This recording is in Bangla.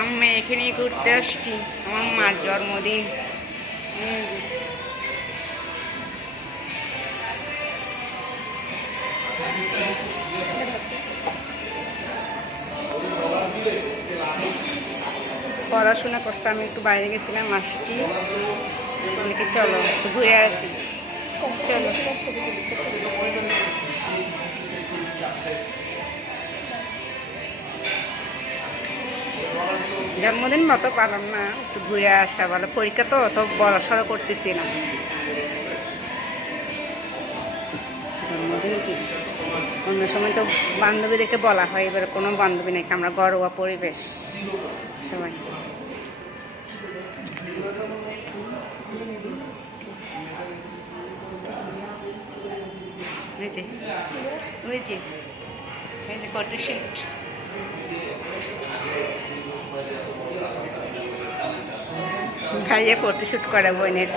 আমি এখানে ঘুরতে আসছি, আমার মার জন্মদিন। পড়াশোনা করছে, আমি একটু বাইরে গেছিলাম, আসছি, বলে চলো একটু ঘুরে আসি। চলো জন্মদিন মতো পারলাম না, একটু ঘুরে আসা ভালো। পরীক্ষা তো অত বড়সড় করতেছি না। জন্মদিন কি অন্য সময় তো বান্ধবীদেরকে বলা হয়, এবার কোনো বান্ধবী নাকি, আমরা ঘরোয়া পরিবেশ সবাই। ফটোশুট ভাইয়া ফটোশুট করে বোনের।